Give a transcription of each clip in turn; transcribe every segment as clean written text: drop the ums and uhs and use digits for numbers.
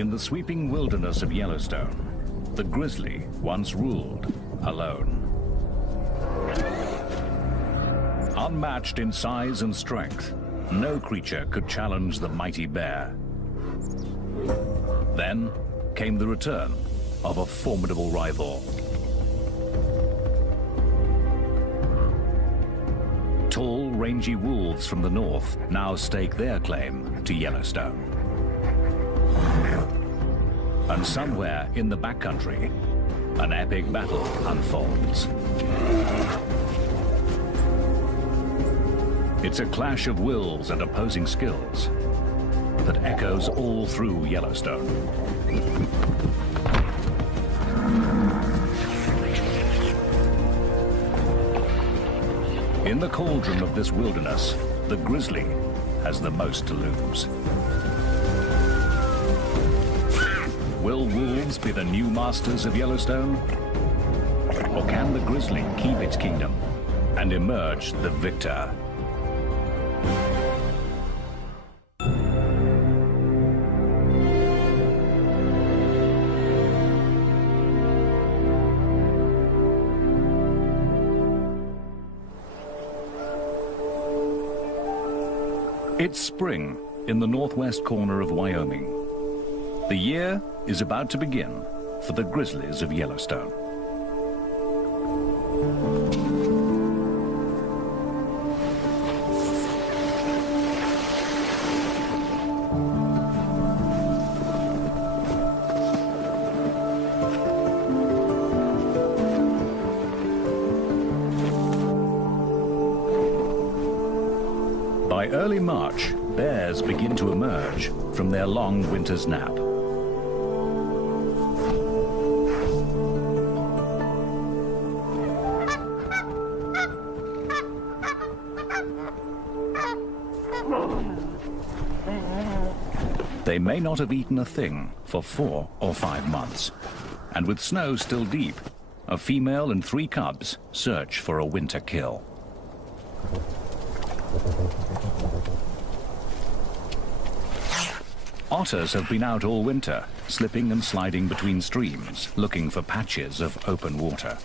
In the sweeping wilderness of Yellowstone, the grizzly once ruled alone. Unmatched in size and strength, no creature could challenge the mighty bear. Then came the return of a formidable rival. Tall, rangy wolves from the north now stake their claim to Yellowstone. And somewhere in the backcountry, an epic battle unfolds. It's a clash of wills and opposing skills that echoes all through Yellowstone. In the cauldron of this wilderness, the grizzly has the most to lose. Will wolves be the new masters of Yellowstone? Or can the grizzly keep its kingdom and emerge the victor? It's spring in the northwest corner of Wyoming. The year is about to begin for the grizzlies of Yellowstone. By early March, bears begin to emerge from their long winter's nap. They may not have eaten a thing for 4 or 5 months, and with snow still deep, a female and 3 cubs search for a winter kill. Otters have been out all winter, slipping and sliding between streams, looking for patches of open water.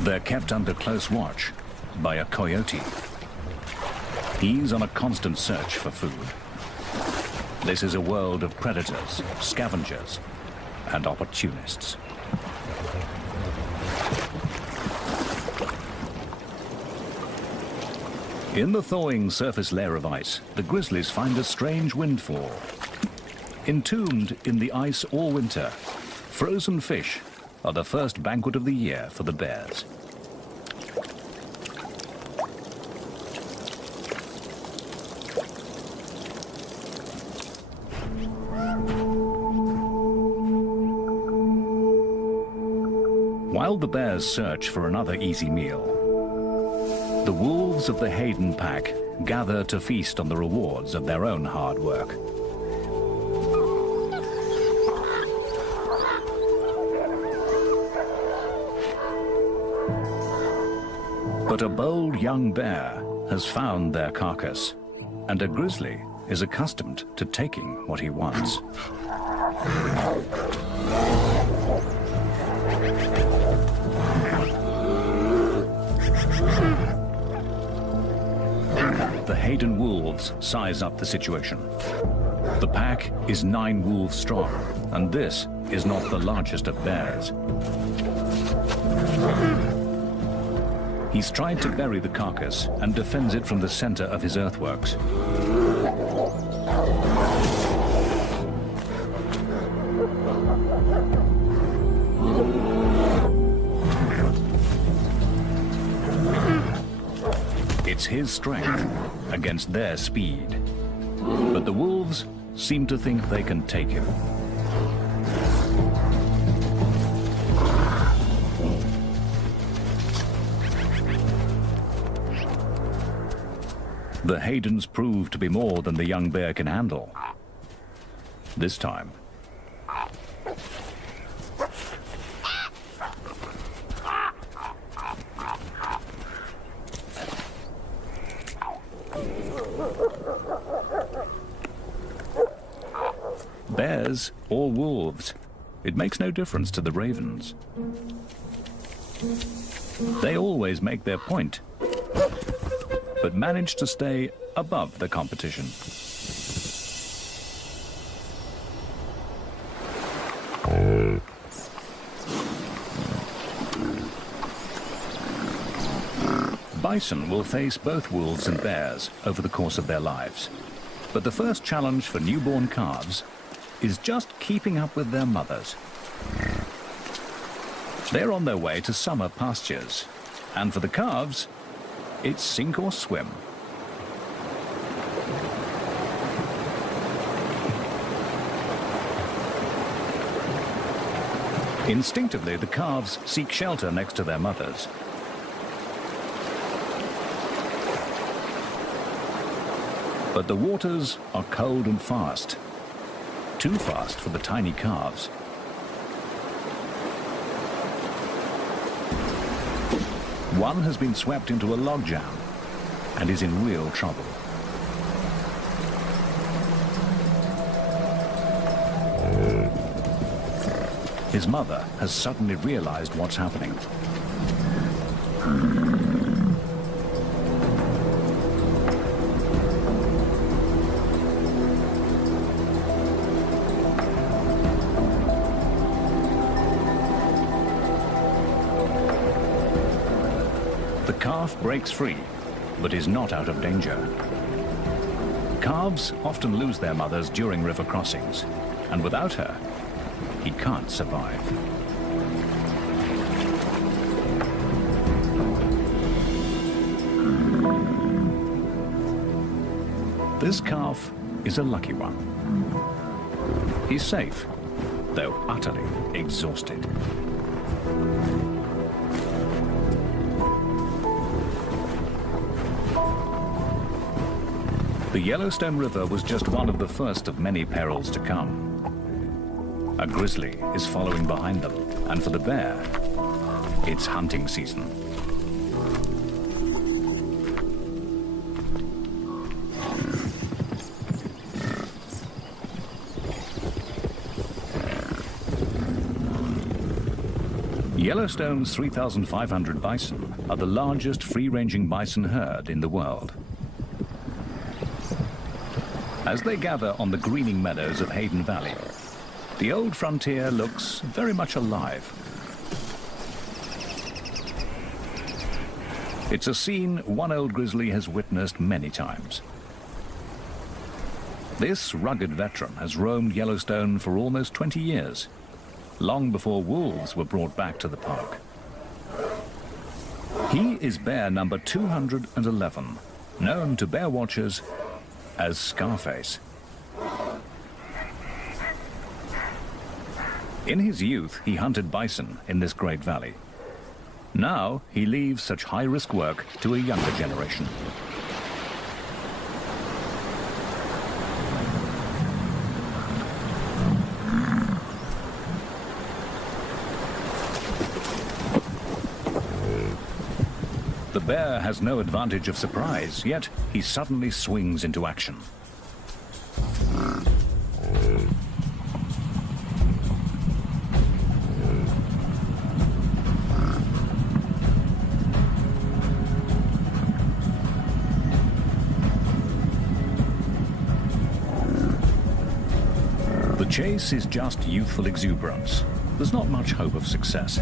They're kept under close watch by a coyote. He's on a constant search for food. This is a world of predators, scavengers, and opportunists. In the thawing surface layer of ice, the grizzlies find a strange windfall. Entombed in the ice all winter, frozen fish are the first banquet of the year for the bears. While the bears search for another easy meal, the wolves of the Hayden pack gather to feast on the rewards of their own hard work. But a bold young bear has found their carcass, and a grizzly is accustomed to taking what he wants. The Hayden wolves size up the situation. The pack is 9 wolves strong, and this is not the largest of bears. He's tried to bury the carcass and defends it from the center of his earthworks. It's his strength against their speed. But the wolves seem to think they can take him. The Haydens prove to be more than the young bear can handle. This time, Bears or wolves, it makes no difference to the ravens. They always make their point, but manage to stay above the competition. Bison will face both wolves and bears over the course of their lives. But the first challenge for newborn calves is just keeping up with their mothers. They're on their way to summer pastures, and for the calves, it's sink or swim. Instinctively, the calves seek shelter next to their mothers. But the waters are cold and fast, too fast for the tiny calves. One has been swept into a logjam and is in real trouble. His mother has suddenly realized what's happening. The calf breaks free, but is not out of danger. Calves often lose their mothers during river crossings, and without her, he can't survive. This calf is a lucky one. He's safe, though utterly exhausted. The Yellowstone River was just one of the first of many perils to come. A grizzly is following behind them, and for the bear, it's hunting season. Yellowstone's 3,500 bison are the largest free-ranging bison herd in the world. As they gather on the greening meadows of Hayden Valley, the old frontier looks very much alive. It's a scene one old grizzly has witnessed many times. This rugged veteran has roamed Yellowstone for almost 20 years, long before wolves were brought back to the park. He is bear number 211, known to bear watchers as Scarface. In his youth, he hunted bison in this great valley. Now, he leaves such high-risk work to a younger generation. The bear has no advantage of surprise, yet he suddenly swings into action. The chase is just youthful exuberance. There's not much hope of success.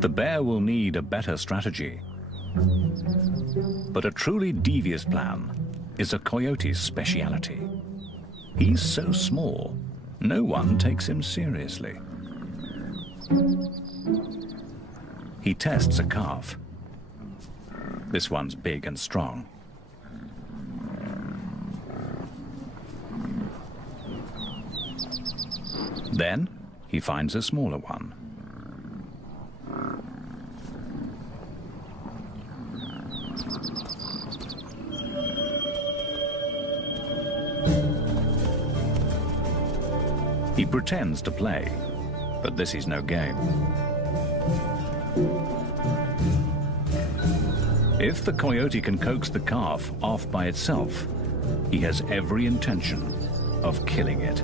The bear will need a better strategy. But a truly devious plan is a coyote's speciality. He's so small, no one takes him seriously. He tests a calf. This one's big and strong. Then he finds a smaller one. He pretends to play, but this is no game. If the coyote can coax the calf off by itself, he has every intention of killing it.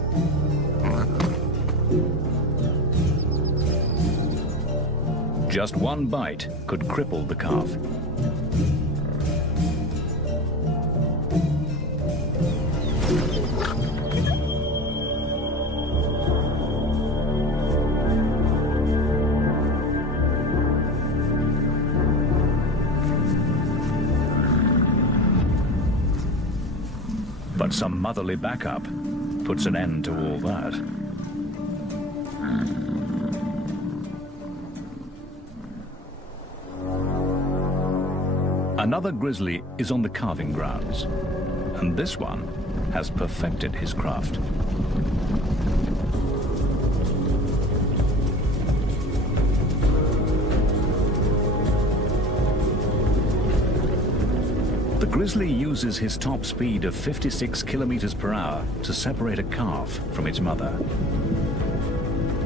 Just one bite could cripple the calf. But some motherly backup puts an end to all that. Another grizzly is on the calving grounds, and this one has perfected his craft. The grizzly uses his top speed of 56 kilometers per hour to separate a calf from its mother.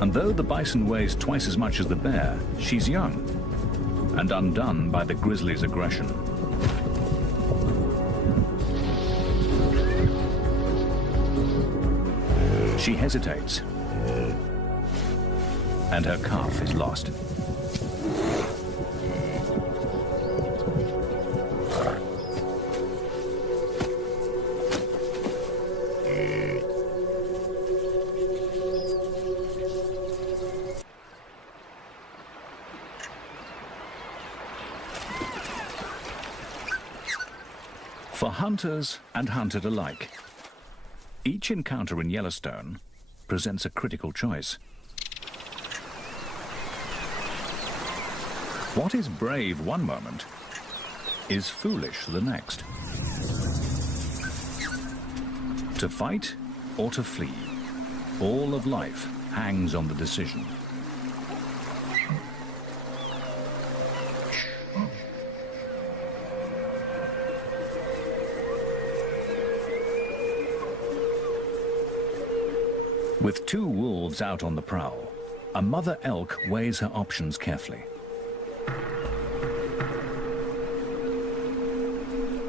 And though the bison weighs twice as much as the bear, she's young and undone by the grizzly's aggression. She hesitates, and her calf is lost. For hunters and hunted alike, each encounter in Yellowstone presents a critical choice. What is brave one moment is foolish the next. To fight or to flee, all of life hangs on the decision. With two wolves out on the prowl, a mother elk weighs her options carefully.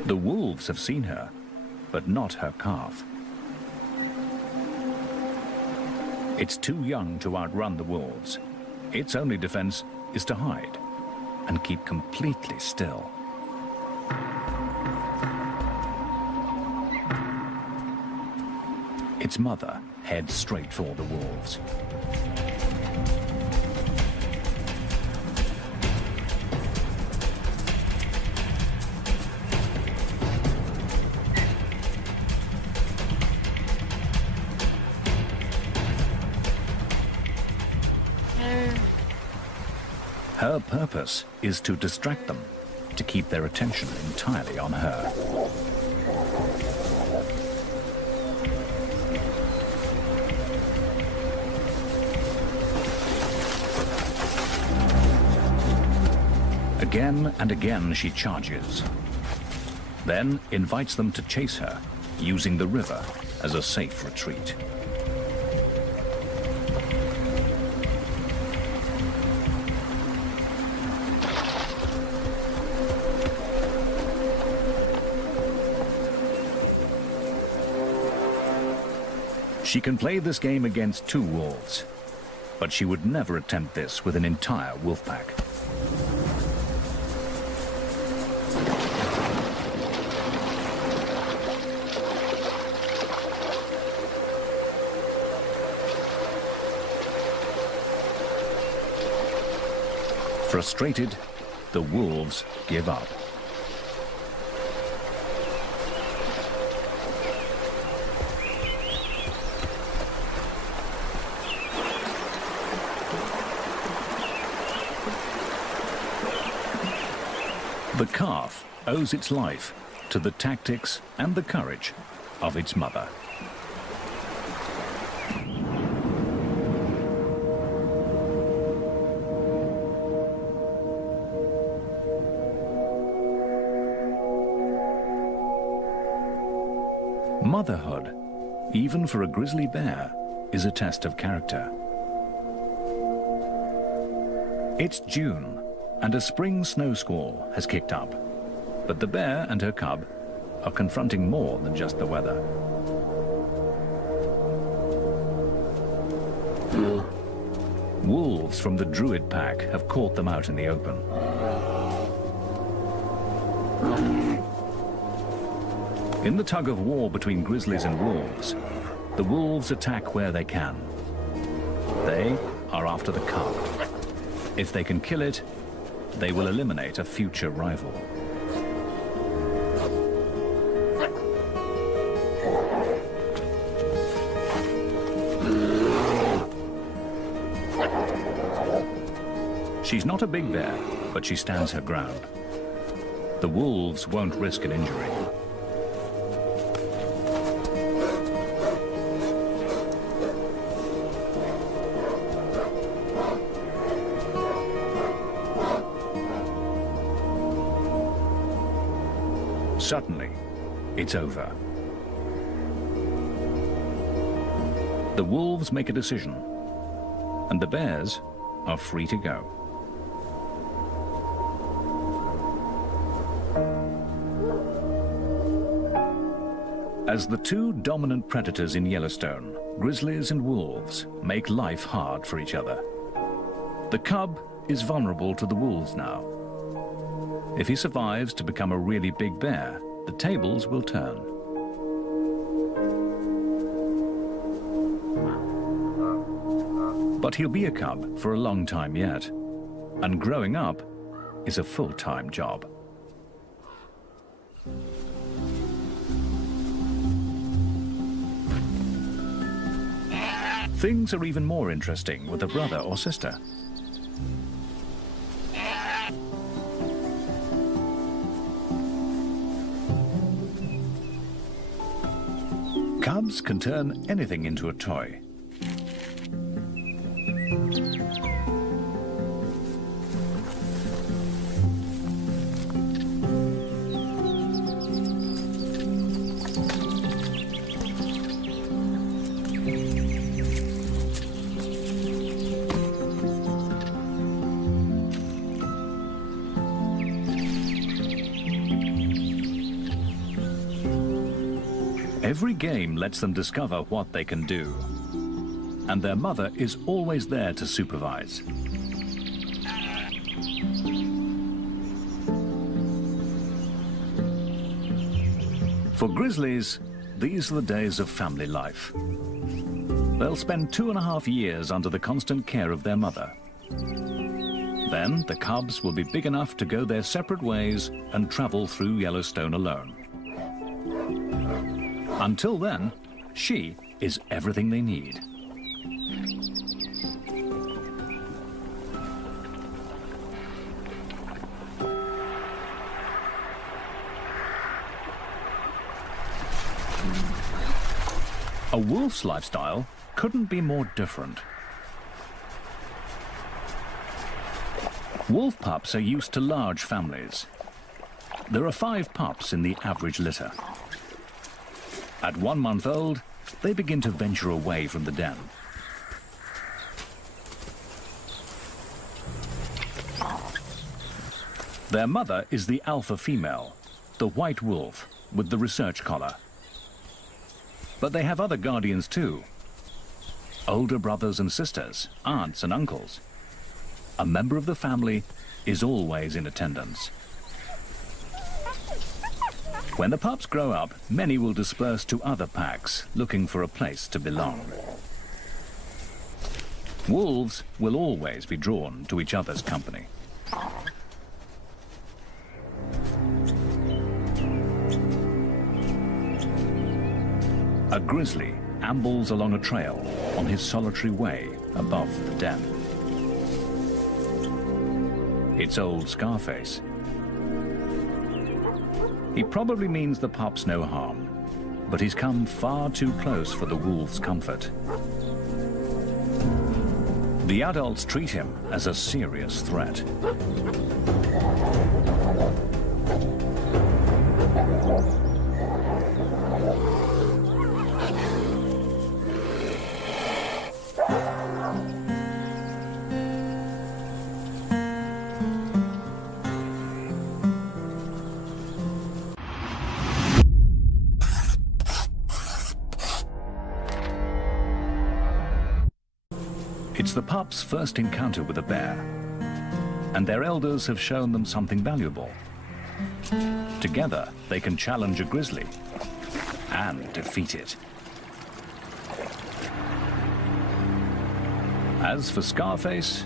The wolves have seen her, but not her calf. It's too young to outrun the wolves. Its only defense is to hide and keep completely still. Its mother heads straight for the wolves. Her purpose is to distract them, to keep their attention entirely on her. Again and again she charges, then invites them to chase her, using the river as a safe retreat. She can play this game against two wolves, but she would never attempt this with an entire wolf pack. Frustrated, the wolves give up. The calf owes its life to the tactics and the courage of its mother. Motherhood, even for a grizzly bear, is a test of character. It's June, and a spring snow squall has kicked up. But the bear and her cub are confronting more than just the weather. Wolves from the Druid pack have caught them out in the open. In the tug of war between grizzlies and wolves, the wolves attack where they can. They are after the cub. If they can kill it, they will eliminate a future rival. She's not a big bear, but she stands her ground. The wolves won't risk an injury. Suddenly, it's over. The wolves make a decision, and the bears are free to go. As the two dominant predators in Yellowstone, grizzlies and wolves, make life hard for each other. The cub is vulnerable to the wolves now. If he survives to become a really big bear, the tables will turn. But he'll be a cub for a long time yet, and growing up is a full-time job. Things are even more interesting with a brother or sister. Cubs can turn anything into a toy. Every game lets them discover what they can do, and their mother is always there to supervise. For grizzlies, these are the days of family life. They'll spend 2.5 years under the constant care of their mother. Then the cubs will be big enough to go their separate ways and travel through Yellowstone alone. Until then, she is everything they need. A wolf's lifestyle couldn't be more different. Wolf pups are used to large families. There are 5 pups in the average litter. At 1 month old, they begin to venture away from the den. Their mother is the alpha female, the white wolf with the research collar. But they have other guardians too. Older brothers and sisters, aunts and uncles. A member of the family is always in attendance. When the pups grow up, many will disperse to other packs, looking for a place to belong. Wolves will always be drawn to each other's company. A grizzly ambles along a trail on his solitary way above the den. It's old Scarface. He probably means the pups no harm, but he's come far too close for the wolves' comfort. The adults treat him as a serious threat. It's the pups' first encounter with a bear, and their elders have shown them something valuable. Together, they can challenge a grizzly and defeat it. As for Scarface,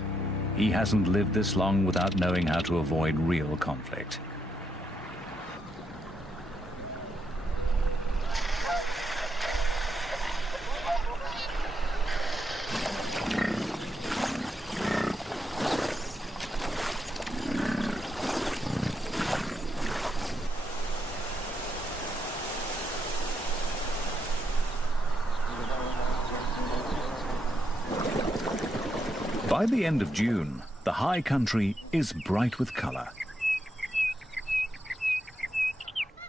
he hasn't lived this long without knowing how to avoid real conflict. By the end of June, the high country is bright with color.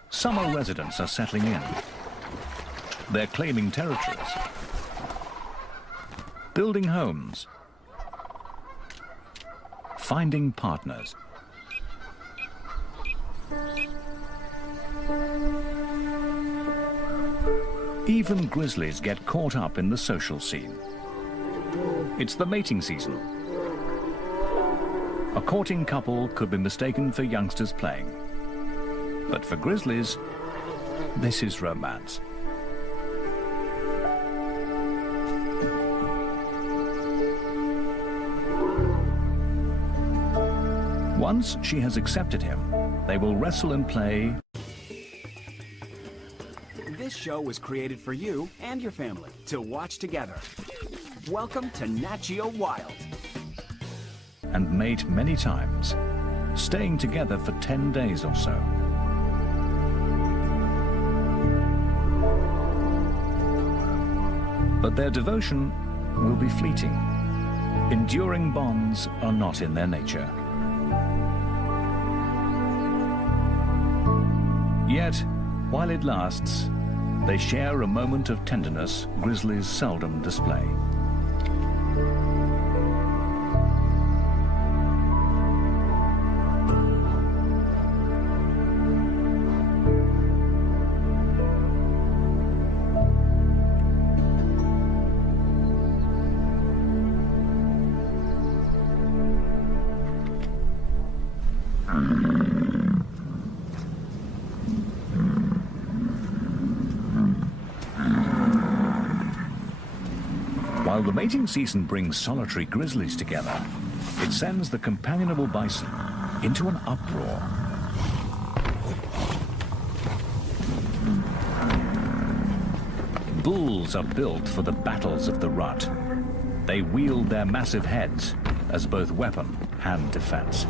Summer residents are settling in. They're claiming territories, building homes, finding partners. Even grizzlies get caught up in the social scene. It's the mating season. A courting couple could be mistaken for youngsters playing. But for grizzlies, this is romance. Once she has accepted him, they will wrestle and play. This show was created for you and your family to watch together. Welcome to Nat Geo Wild. And mate many times, staying together for 10 days or so. But their devotion will be fleeting. Enduring bonds are not in their nature. Yet, while it lasts, they share a moment of tenderness grizzlies seldom display. While the mating season brings solitary grizzlies together, it sends the companionable bison into an uproar. Bulls are built for the battles of the rut. They wield their massive heads as both weapon and defense.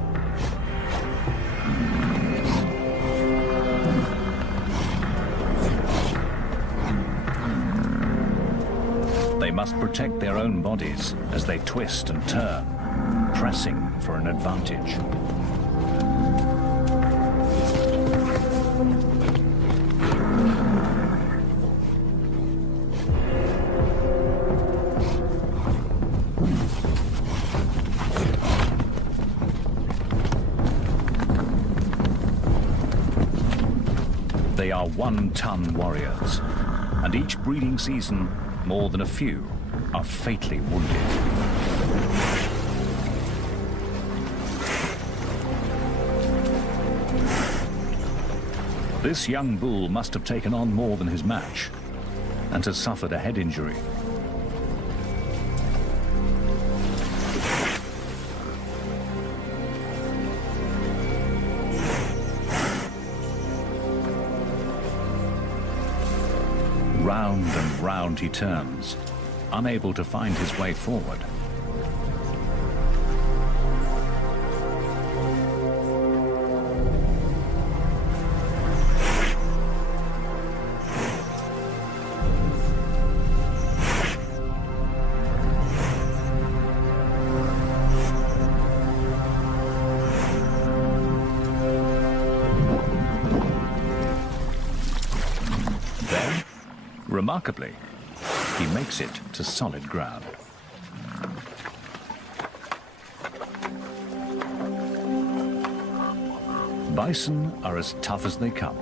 They must protect their own bodies as they twist and turn, pressing for an advantage. They are one-ton warriors, and each breeding season, more than a few are fatally wounded. This young bull must have taken on more than his match and has suffered a head injury. Round and round he turns, unable to find his way forward. Remarkably, he makes it to solid ground. Bison are as tough as they come.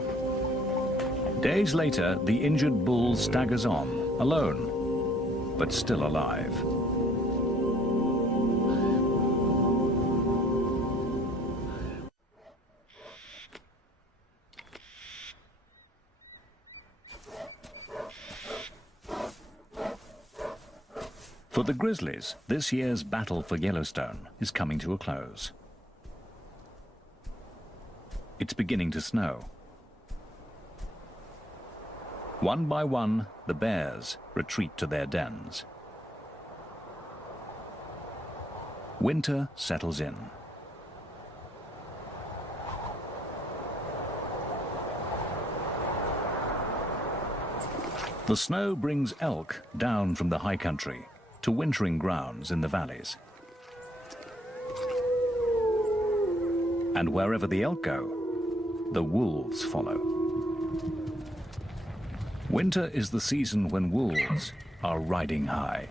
Days later, the injured bull staggers on, alone, but still alive. For the grizzlies, this year's battle for Yellowstone is coming to a close. It's beginning to snow. One by one, the bears retreat to their dens. Winter settles in. The snow brings elk down from the high country to wintering grounds in the valleys. And wherever the elk go, the wolves follow. Winter is the season when wolves are riding high.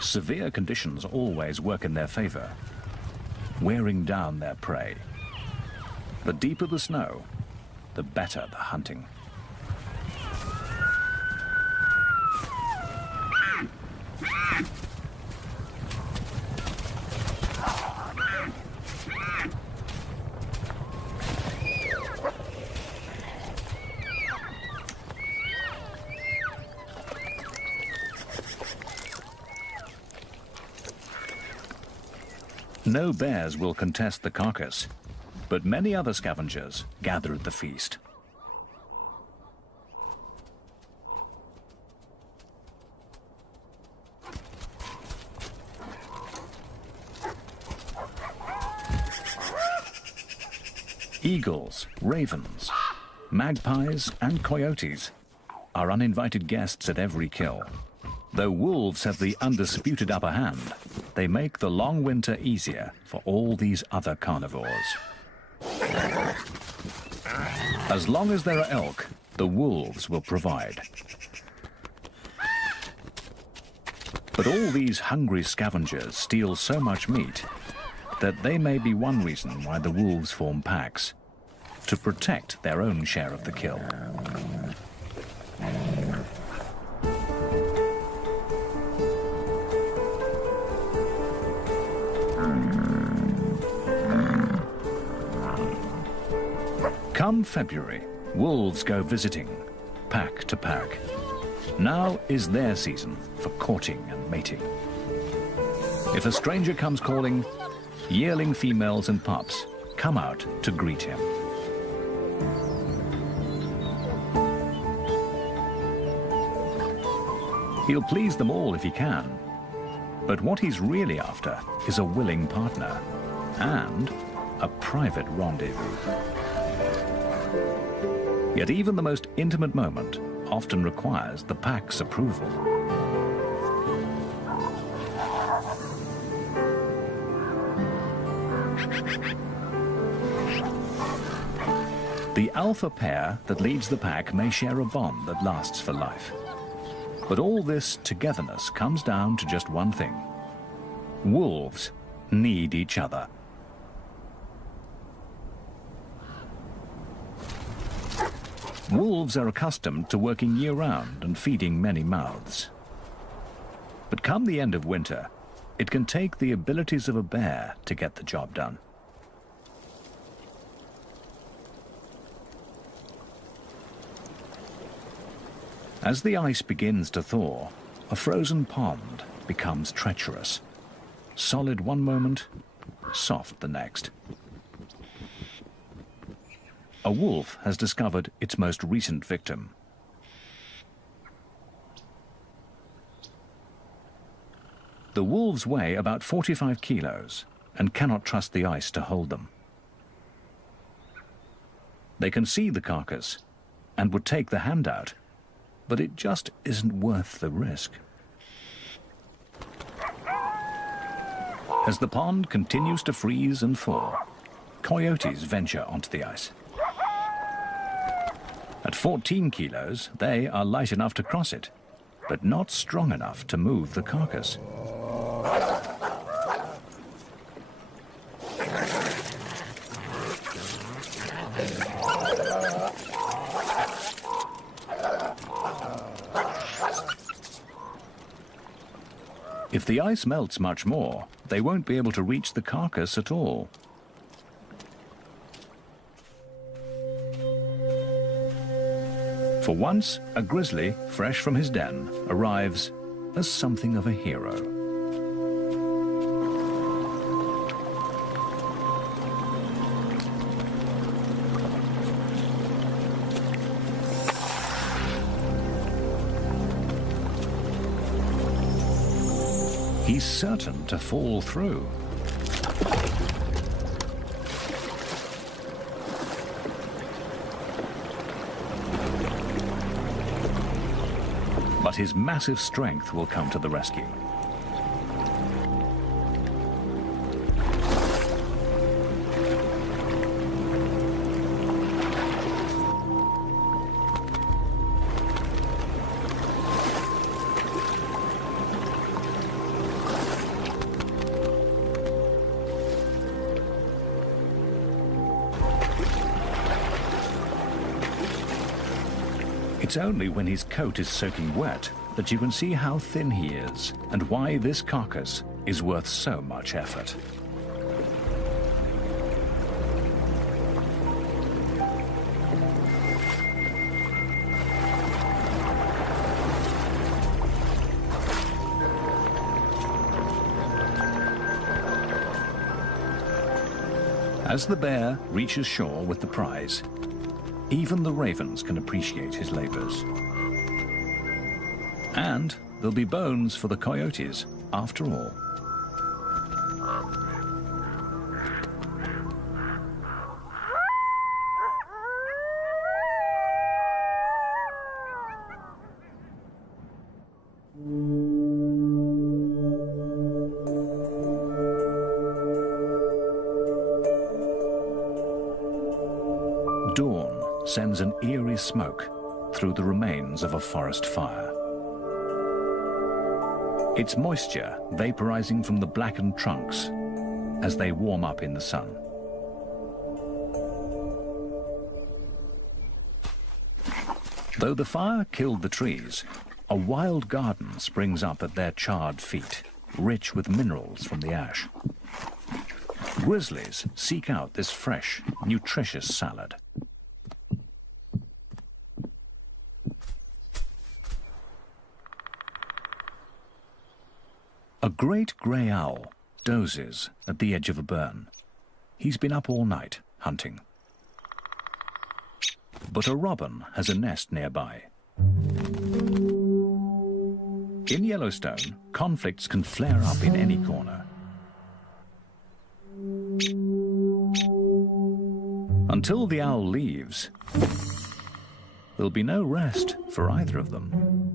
Severe conditions always work in their favor, wearing down their prey. The deeper the snow, the better the hunting. No bears will contest the carcass, but many other scavengers gather at the feast. Eagles, ravens, magpies, and coyotes are uninvited guests at every kill. Though wolves have the undisputed upper hand, they make the long winter easier for all these other carnivores. As long as there are elk, the wolves will provide. But all these hungry scavengers steal so much meat that they may be one reason why the wolves form packs, to protect their own share of the kill. Come February, wolves go visiting, pack to pack. Now is their season for courting and mating. If a stranger comes calling, yearling females and pups come out to greet him. He'll please them all if he can, but what he's really after is a willing partner and a private rendezvous. Yet even the most intimate moment often requires the pack's approval. The alpha pair that leads the pack may share a bond that lasts for life. But all this togetherness comes down to just one thing. Wolves need each other. Wolves are accustomed to working year-round and feeding many mouths. But come the end of winter, it can take the abilities of a bear to get the job done. As the ice begins to thaw, a frozen pond becomes treacherous. Solid one moment, soft the next. A wolf has discovered its most recent victim. The wolves weigh about 45 kilos and cannot trust the ice to hold them. They can see the carcass and would take the handout, but it just isn't worth the risk. As the pond continues to freeze and thaw, coyotes venture onto the ice. At 14 kilos, they are light enough to cross it, but not strong enough to move the carcass. If the ice melts much more, they won't be able to reach the carcass at all. For once, a grizzly, fresh from his den, arrives as something of a hero. He's certain to fall through. But his massive strength will come to the rescue. It's only when his coat is soaking wet that you can see how thin he is and why this carcass is worth so much effort. As the bear reaches shore with the prize, even the ravens can appreciate his labors. And there'll be bones for the coyotes, after all. Dawn sends an eerie smoke through the remains of a forest fire. It's moisture vaporizing from the blackened trunks as they warm up in the sun. Though the fire killed the trees, a wild garden springs up at their charred feet, rich with minerals from the ash. Grizzlies seek out this fresh, nutritious salad. A great grey owl dozes at the edge of a burn. He's been up all night hunting. But a robin has a nest nearby. In Yellowstone, conflicts can flare up in any corner. Until the owl leaves, there'll be no rest for either of them.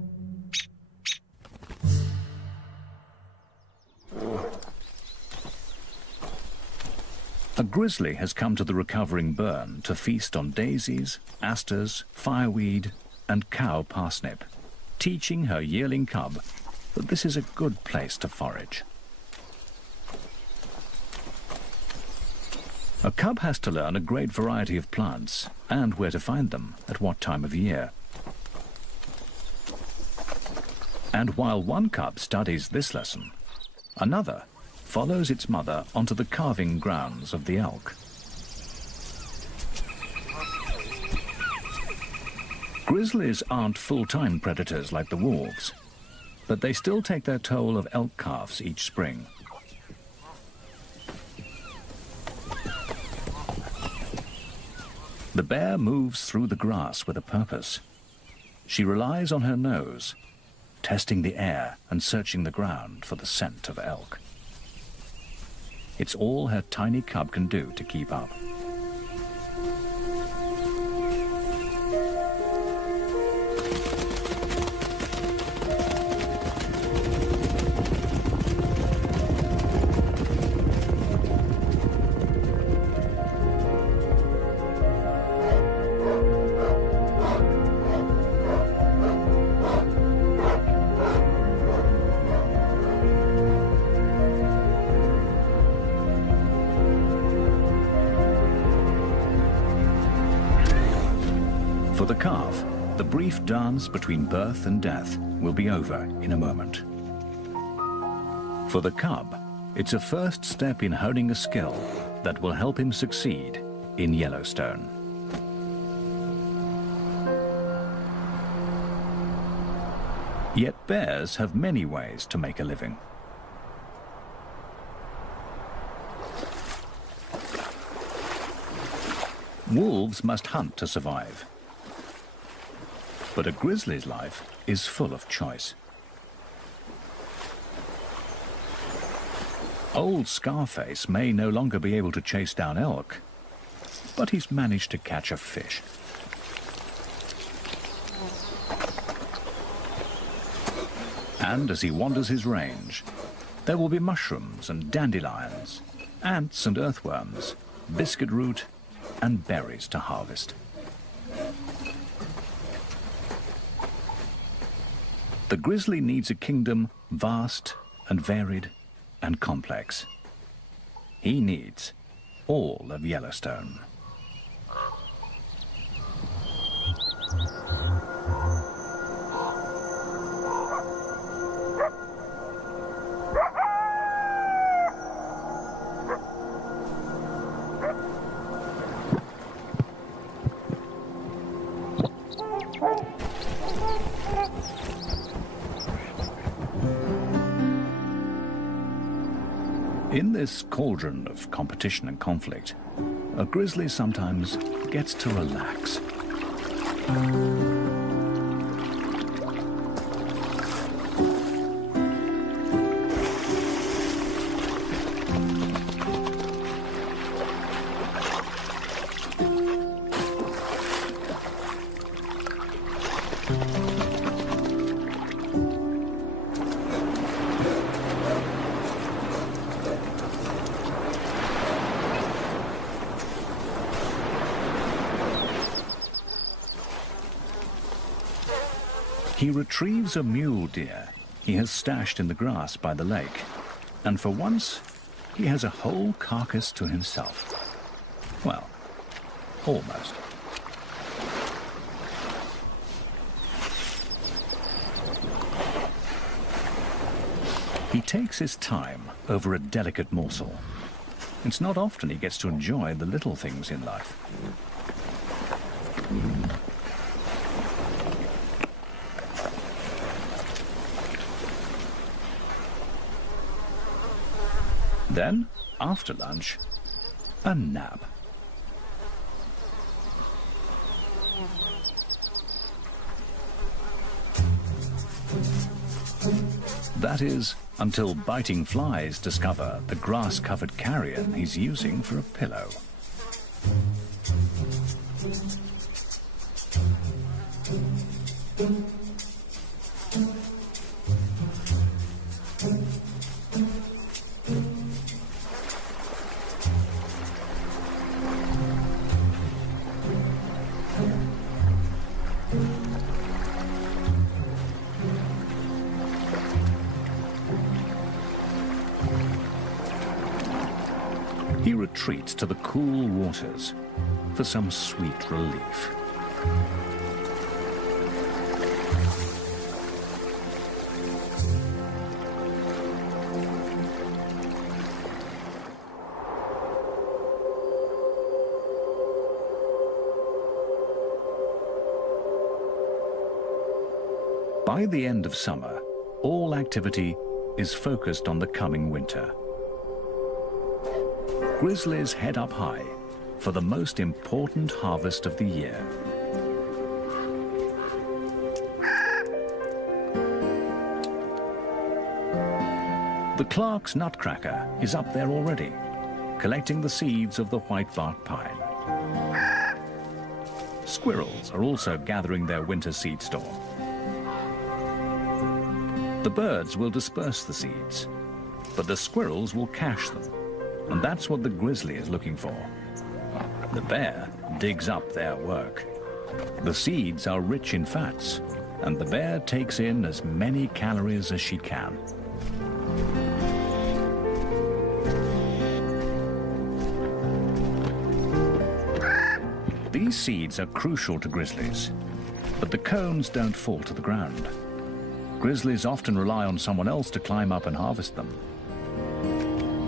A grizzly has come to the recovering burn to feast on daisies, asters, fireweed, and cow parsnip, teaching her yearling cub that this is a good place to forage. A cub has to learn a great variety of plants and where to find them at what time of year. And while one cub studies this lesson, another follows its mother onto the calving grounds of the elk. Grizzlies aren't full-time predators like the wolves, but they still take their toll of elk calves each spring. The bear moves through the grass with a purpose. She relies on her nose, testing the air and searching the ground for the scent of elk. It's all her tiny cub can do to keep up. For the calf, the brief dance between birth and death will be over in a moment. For the cub, it's a first step in honing a skill that will help him succeed in Yellowstone. Yet bears have many ways to make a living. Wolves must hunt to survive. But a grizzly's life is full of choice. Old Scarface may no longer be able to chase down elk, but he's managed to catch a fish. And as he wanders his range, there will be mushrooms and dandelions, ants and earthworms, biscuit root and berries to harvest. The grizzly needs a kingdom vast and varied and complex. He needs all of Yellowstone. In this cauldron of competition and conflict, a grizzly sometimes gets to relax. He retrieves a mule deer he has stashed in the grass by the lake, and for once he has a whole carcass to himself. Well, almost. He takes his time over a delicate morsel. It's not often he gets to enjoy the little things in life. Then, after lunch, a nap. That is, until biting flies discover the grass-covered carrion he's using for a pillow. He retreats to the cool waters for some sweet relief. By the end of summer, all activity is focused on the coming winter. Grizzlies head up high for the most important harvest of the year. The Clark's nutcracker is up there already, collecting the seeds of the whitebark pine. Squirrels are also gathering their winter seed store. The birds will disperse the seeds, but the squirrels will cache them. And that's what the grizzly is looking for. The bear digs up their work. The seeds are rich in fats, and the bear takes in as many calories as she can. These seeds are crucial to grizzlies, but the cones don't fall to the ground. Grizzlies often rely on someone else to climb up and harvest them,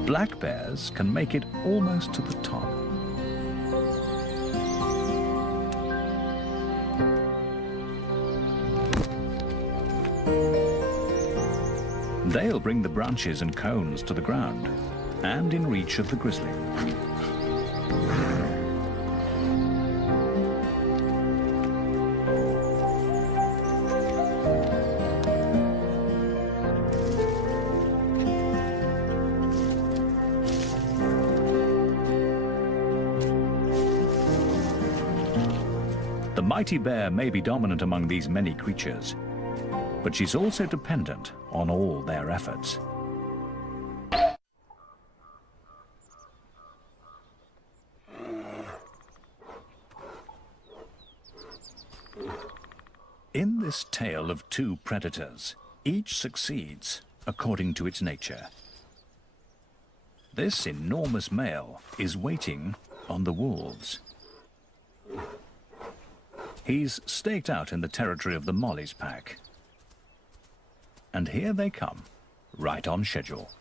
Black bears can make it almost to the top. They'll bring the branches and cones to the ground and in reach of the grizzly. The mighty bear may be dominant among these many creatures, but she's also dependent on all their efforts. In this tale of two predators, each succeeds according to its nature. This enormous male is waiting on the wolves. He's staked out in the territory of the Molly's pack. And here they come, right on schedule.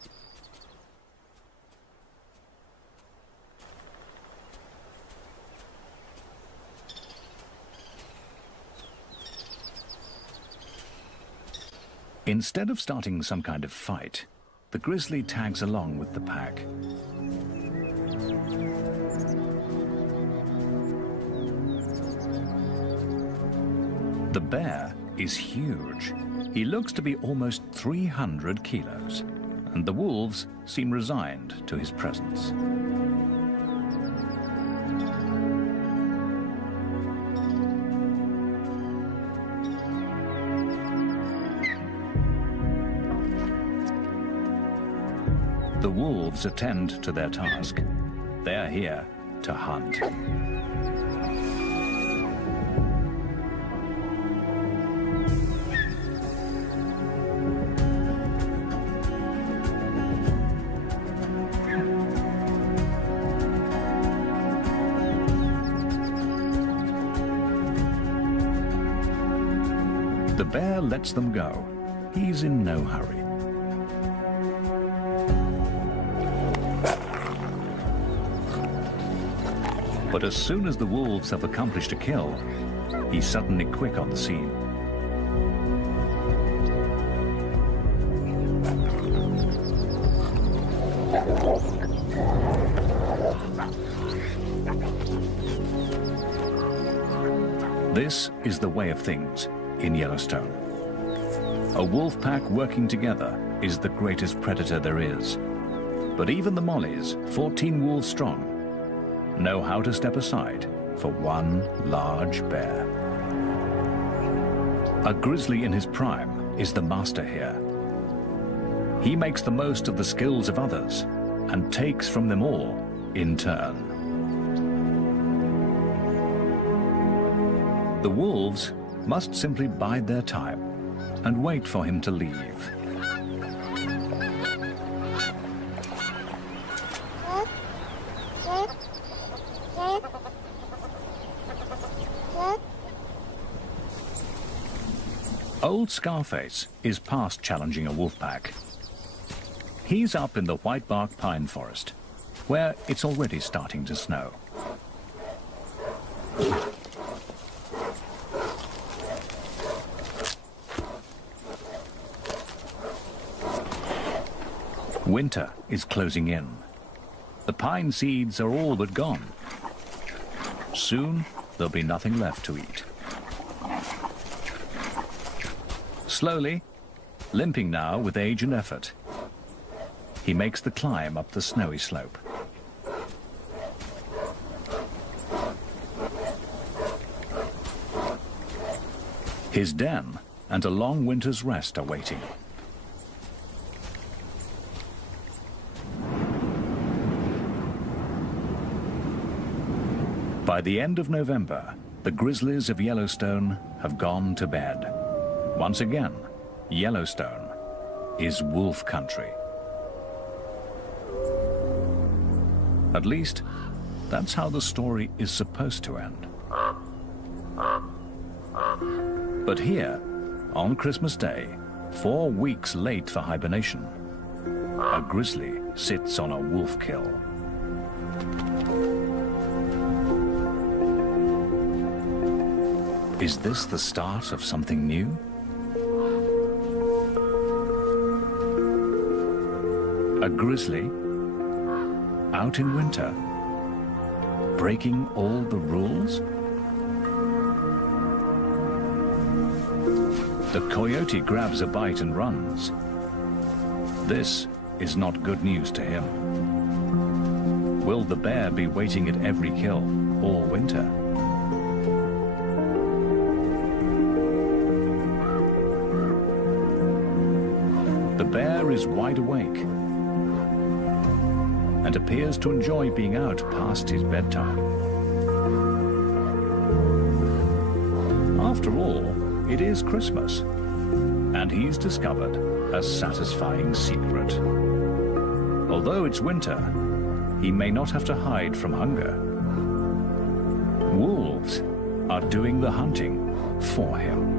Instead of starting some kind of fight, the grizzly tags along with the pack. The bear is huge. He looks to be almost 300 kilos, and the wolves seem resigned to his presence. The wolves attend to their task. They're here to hunt. The bear lets them go. He's in no hurry. But as soon as the wolves have accomplished a kill, he's suddenly quick on the scene. This is the way of things in Yellowstone. A wolf pack working together is the greatest predator there is. But even the Mollies, 14 wolves strong, know how to step aside for one large bear. A grizzly in his prime is the master here. He makes the most of the skills of others and takes from them all in turn. The wolves must simply bide their time and wait for him to leave. Old Scarface is past challenging a wolf pack. He's up in the whitebark pine forest, where it's already starting to snow. Winter is closing in. The pine seeds are all but gone. Soon, there'll be nothing left to eat. Slowly, limping now with age and effort, he makes the climb up the snowy slope. His den and a long winter's rest are waiting. By the end of November, the grizzlies of Yellowstone have gone to bed. Once again, Yellowstone is wolf country. At least, that's how the story is supposed to end. But here, on Christmas Day, 4 weeks late for hibernation, A grizzly sits on a wolf kill. Is this the start of something new? A grizzly out in winter, breaking all the rules? The coyote grabs a bite and runs. This is not good news to him. Will the bear be waiting at every kill all winter? The bear is wide awake and appears to enjoy being out past his bedtime. After all, it is Christmas, and he's discovered a satisfying secret. Although it's winter, he may not have to hide from hunger. Wolves are doing the hunting for him.